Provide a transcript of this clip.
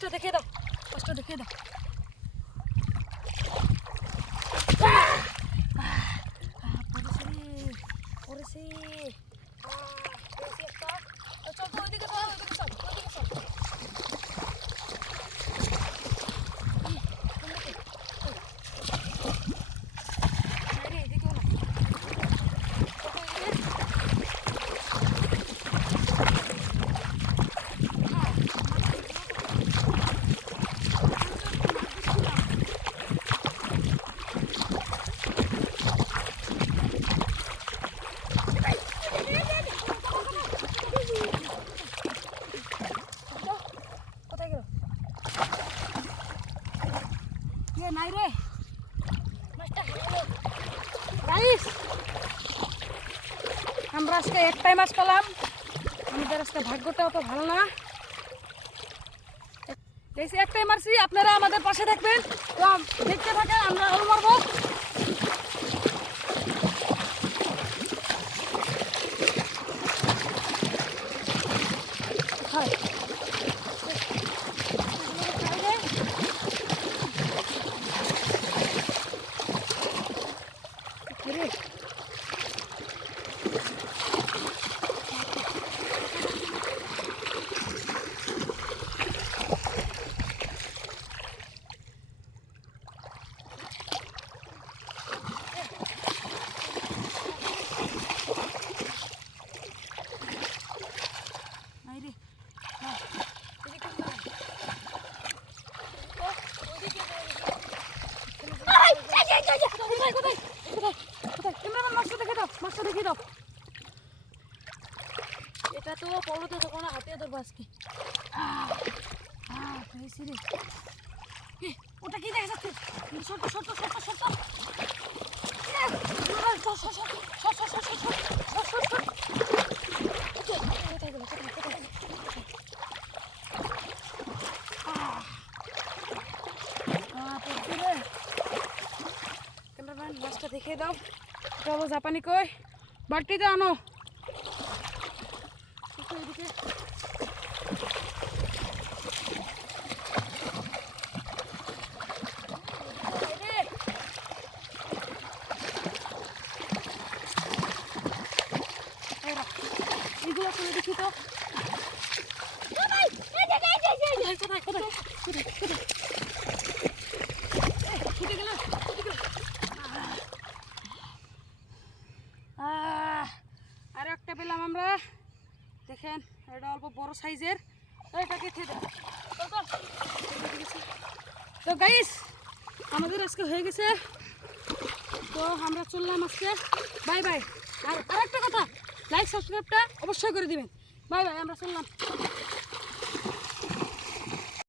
মাছটা দেখিয়ে দাও, মাছটা দেখিয়ে দাও। পড়েছে একটা। চল তো ওইদিকে চল, ওইদিকে চল, ওইদিকে চল। নাই রে, মাছটা হারালো। গাইস, আমরা আজকে একটাই মাছ পেলাম। আমাদের আজকে ভাগ্যটা অত ভালো না। একটাই মারছি, আপনারা আমাদের পাশে থাকবেন, তো দেখতে থাকেন, আমরা আলু মারবো। এটা তো পড়তে তখন হাতে ধরবো আজকে। ওটা কি দেখা যাচ্ছে? সত্য সত্য সত্য সত্য ক্যামেরাম্যান, মাছটা দেখিয়ে দাও। এটা হলো জাপানি কই, বালতিতে আনো। এদিকে এগুলো করে দেখি তো। কোথায় কোথায় আর একটা পেলাম আমরা, দেখেন এটা অল্প বড় সাইজের। এটাকে খেয়ে দেন তো গাইস, আমাদের আজকে হয়ে গেছে, তো আমরা চললাম আজকে। Bye bye. আর আরেকটা কথা, লাইক সাবস্ক্রাইবটা অবশ্যই করে দিবেন। বাই বাই, আমরা চললাম।